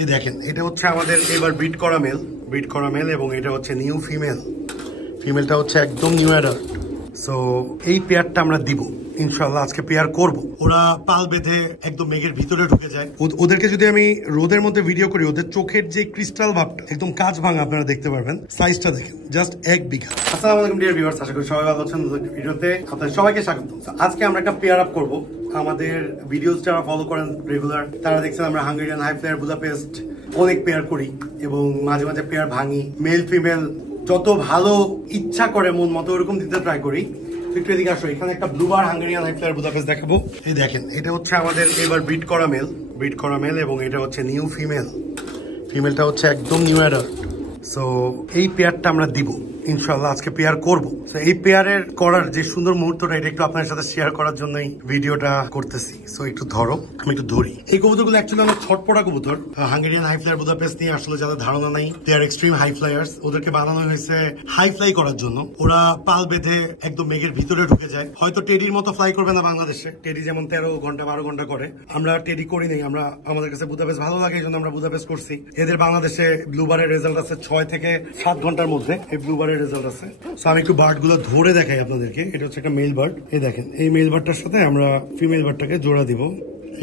এই দেখেন, এটা হচ্ছে আমাদের এবার ব্রিড করা মেল এবং এটা হচ্ছে নিউ ফিমেলটা হচ্ছে একদম নিউ অ্যাডাল্ট। সো এই পেয়ারটা আমরা দিব ইনশাল্লাহ, আজকে পেয়ার করব। ওরা পাল বেঁধে একদম মেঘের ভিতরে ঢুকে যায়। ওদেরকে যদি আমি রোদের মধ্যে ভিডিও করি, ওদের চোখের যে ক্রিস্টাল ভাবটা একদম কাঁচ ভাঙা, আপনারা দেখতে পারবেন। সাইজটা দেখেন, জাস্ট 1 বিঘা। আসসালামু আলাইকুম ডিয়ার ভিউয়ার্স, আশা করি সবাই ভালো আছেন। ভিডিওতে আপনাদের সবাইকে স্বাগত। আজকে আমরা একটা পেয়ার আপ করব। আমাদের ভিডিওস যারা ফলো করেন রেগুলার, তারা দেখছেন আমরা হাঙ্গেরিয়ান হাই ফ্লায়ার বুদাপেস্ট অনেক পেয়ার করি এবং মাঝে মাঝে পেয়ার ভাঙি। মেল ফিমেল যত ভালো ইচ্ছা করে মন মতো ওরকম দিতে ট্রাই করি। একটু এদিকে আসো, এখানে একটা ব্লুবার হাঙ্গেরিয়ান হাই ফ্লায়ার বুদাপেস্ট দেখাবো। এই দেখেন, এটা হচ্ছে আমাদের এবার ব্রিড করা মেল এবং এটা হচ্ছে নিউ ফিমেলটা হচ্ছে একদম নিউ অ্যাডাল্ট। সো এই পেয়ারটা আমরা দিব ইনশাল্লাহ, আজকে পেয়ার করবো। এই পেয়ারের করার যে সুন্দর মুহূর্তটা, এটা একটু আপনার সাথে শেয়ার করার জন্যই ভিডিওটা করতেছি। সো একটু ধরো, আমি একটু ধরি। এই কবুতরগুলো অ্যাকচুয়ালি অনেক ছটপটা কবুতর। হাঙ্গেরিয়ান হাই ফ্লায়ার বুদাপেস্ট নিয়ে আসলে যাদের ধারণা নাই, দে আর এক্সট্রিম হাই ফ্লায়ার্স। ওদেরকে বানানো হয়েছে হাই ফ্লাই করার জন্য। ওরা পাল বেঁধে একদম মেঘের ভিতরে ঢুকে যায়। হয়তো টেডির মতো ফ্লাই করবে না বাংলাদেশে। টেডি যেমন 13 ঘন্টা 12 ঘন্টা করে, আমরা টেডি করি নাই। আমরা আমাদের কাছে বুদাপেস্ট ভালো লাগে, এই জন্য আমরা বুদাপেস্ট করছি। এদের বাংলাদেশে ব্লুবারের রেজাল্ট আছে 6 থেকে 7 ঘন্টার মধ্যে। এই ব্লুবারের রেজাল্ট আছে। আমি একটু বার্ড গুলো ধরে দেখাই আপনাদেরকে। এটা হচ্ছে একটা মেল বার্ড। এই দেখেন, এই মেল বার্ডটার সাথে আমরা ফিমেল বার্ডটাকে জোড়া দিব।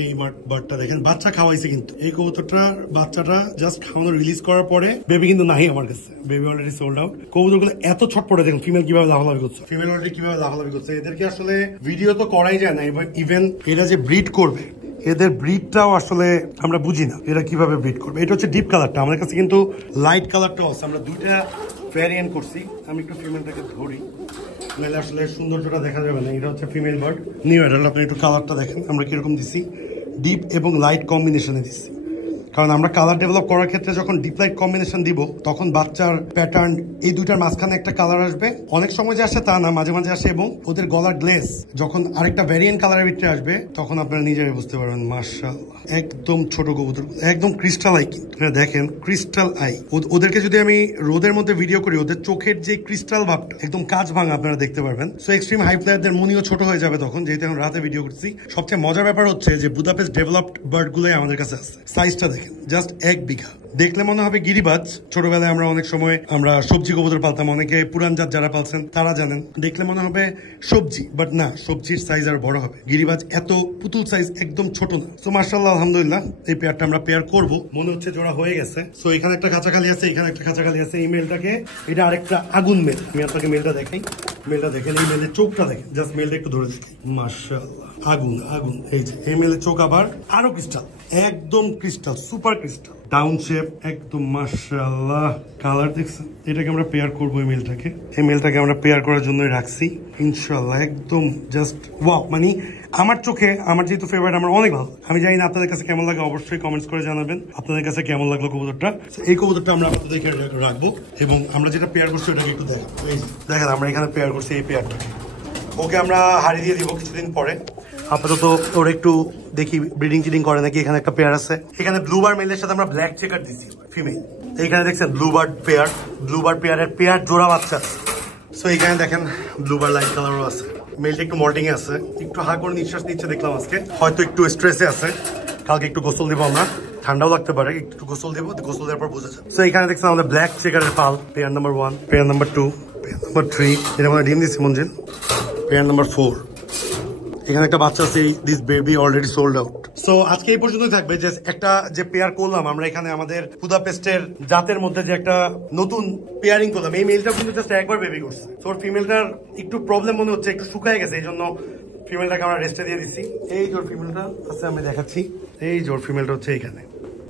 এই বার্ডটা দেখেন, বাচ্চা খাওয়াইছে কিন্তু। এই কবুতরটার বাচ্চাটা জাস্ট খাওয়ানো রিলিজ করার পরে বেবি কিন্তু নাই আমার কাছে। Baby already sold out. কবুতরগুলো এত ছটপটে দেখেন, ফিমেল কিভাবে লাফালাফি করছে, ফিমেল অলরেডি কিভাবে লাফালাফি করছে। এদেরকে আসলে ভিডিও তো করাই যায় না। এবার ইভেন এরা যে ব্রিড করবে, এদের ব্রিডটাও আসলে আমরা বুঝি না এরা কিভাবে ব্রিড করবে। এটা হচ্ছে ডিপ কালারটা, আমাদের কাছে কিন্তু লাইট কালারটাও আছে। আমরা দুইটা ভ্যারিয়েন্ট করছি। আমি একটু ফিমেলটাকে ধরি, নাহলে আসলে সৌন্দর্যটা দেখা যাবে না। এটা হচ্ছে ফিমেল বার্ড নিউ অ্যাডাল্ট। আপনি একটু কালারটা দেখেন আমরা কিরকম দিছি, ডিপ এবং লাইট কম্বিনেশনে দিছি। কারণ আমরা কালার ডেভেলপ করার ক্ষেত্রে যখন ডিপ লাইট কম্বিনেশন দিব, তখন বাচ্চার প্যাটার্ন এই দুইটার মাঝখানে একটা কালার আসবে। অনেক সময় যে আসে তা না, মাঝে মাঝে আসে। এবং ওদের গলার গ্লেস যখন আরেকটা ভ্যারিয়েন্ট কালারের ভিতরে আসবে, তখন আপনারা নিজেরাই বুঝতে পারবেন। মাশাআল্লাহ, একদম ছোট কবুতর, একদম ক্রিস্টাল আই। কিন্তু দেখেন ক্রিস্টাল আই। ওদেরকে যদি আমি রোদের মধ্যে ভিডিও করি, ওদের চোখের যে ক্রিস্টাল ভাবটা একদম কাঁচ ভাঙা, আপনারা দেখতে পারবেন। সো এক্সট্রিম হাই ফ্লায়ারদের মনিও ছোট হয়ে যাবে তখন, যেহেতু এখন রাতে ভিডিও করছি। সবচেয়ে মজার ব্যাপার হচ্ছে যে বুদাপেস্ট ডেভেলপড বার্ড গুলোই আমাদের কাছে আছে। সাইজটা দেখেন, জাস্ট 1 বিঘা। দেখলে মনে হবে গিরিবাজ। ছোটবেলায় আমরা অনেক সময় আমরা সবজি কবুতর পালতাম। অনেকে পুরান জাত যারা পালছেন তারা জানেন, দেখলে মনে হবে সবজি, বাট না, সবজির সাইজ আর বড় হবে। গিরিবাজ এত পুতুল সাইজ, একদম ছোট না। তো মাশাআল্লাহ, আলহামদুলিল্লাহ, এই পেয়ারটা আমরা পেয়ার করব। মনে হচ্ছে জোড়া হয়ে গেছে। সো এখানে একটা কাঁচা খালি আছে, এখানে একটা কাঁচা খালি আছে। এই মেলটাকে, এটা আরেকটা আগুন মেল। আমি আপনাকে মেলটা দেখাই। মেলটা দেখেন, এই মেলের চোখটা দেখেন। জাস্ট মেলটা একটু ধরে দেখি। মাশাআল্লাহ, আগুন। এই যে এই মেলের চোখ আবার আরো ক্রিস্টাল, একদম crystal, super crystal, down shape একদম। মাশাআল্লাহ, কালার দেখছেন। এটাকে আমরা পেয়ার করবো। এই মেলটাকে আমরা পেয়ার করার জন্যই রাখছি ইনশাআল্লাহ। একদম জাস্ট ওয়াও। মানে আমার চোখে, আমার যেহেতু ফেভারিট, আমার অনেক ভালো। আমি জানি না আপনাদের কাছে কেমন লাগে, অবশ্যই কমেন্টস করে জানাবেন আপনাদের কাছে কেমন লাগলো কবুতরটা। এই কবুতরটা আমরা আপনাদেরকে রাখবো এবং আমরা যেটা পেয়ার করছি ওটাকে একটু দেখেন। আমরা এখানে পেয়ার করছি এই পেয়ারটাকে। ওকে আমরা হারিয়ে দিয়ে দিব কিছুদিন পরে। আপাতত ওর একটু দেখি ব্রিডিং করে নাকি। এখানে একটা পেয়ার আছে। এখানে ব্লুবার মেলের সাথে আমরা ব্ল্যাক চেকার দিচ্ছি ফিমেল। এইখানে দেখছেন ব্লুবার পেয়ারের পেয়ার জোড়া বাচ্চা। সো এইখানে দেখেন ব্লুবার লাইট কালারও আছে। মেলটা একটু মল্টিং এ আছে, একটু হা করে নিঃশ্বাস নিচ্ছে দেখলাম আজকে। হয়তো একটু স্ট্রেসে আছে। কালকে একটু গোসল দিব আমরা, ঠান্ডাও লাগতে পারে। একটু গোসল দেবো, গোসল দেওয়ার পর বোঝা যায়। সো এখানে দেখছেন আমাদের ব্ল্যাক চেকারের পাল, pair number 1, pair number 2, pair number 3। এটা আমরা ডিম দিচ্ছি মঞ্জিল। Pair number 4। এখানে একটা বাচ্চা আছে। This baby already sold out. So আজকে এই পর্যন্তই থাকবে। যে একটা যে পেয়ার করলাম আমরা এখানে আমাদের বুদাপেস্টের জাতের মধ্যে, যে একটা নতুন পেয়ারিং করলাম। এই মেলটা কিন্তু জাস্ট একবার বেবি করছে। তো ওর ফিমেলটার একটু প্রবলেম মনে হচ্ছে, একটু শুকায় গেছে। এই জন্য ফিমেলটাকে আমরা রেস্টে দিয়ে দিচ্ছি। এই যে ওর ফিমেলটা আছে, আমি দেখাচ্ছি। এই যে ওর ফিমেলটা হচ্ছে এখানে,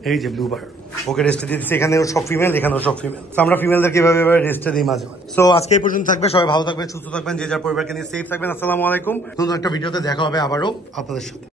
এই যে ব্লুবার, ওকে রেস্টে দিয়ে দিচ্ছি। এখানে সব ফিমেল, এখানেও সব ফিমেল। আমরা ফিমেলদেরকে এভাবে রেস্টে দিই মাঝে মাঝে। সো আজকে এই পর্যন্ত থাকবে। সবাই ভালো থাকবেন, সুস্থ থাকবেন, যে যার পরিবারকে নিয়ে সেফ থাকবেন। আসসালামু আলাইকুম। নতুন একটা ভিডিওতে দেখা হবে আবারও আপনাদের সাথে।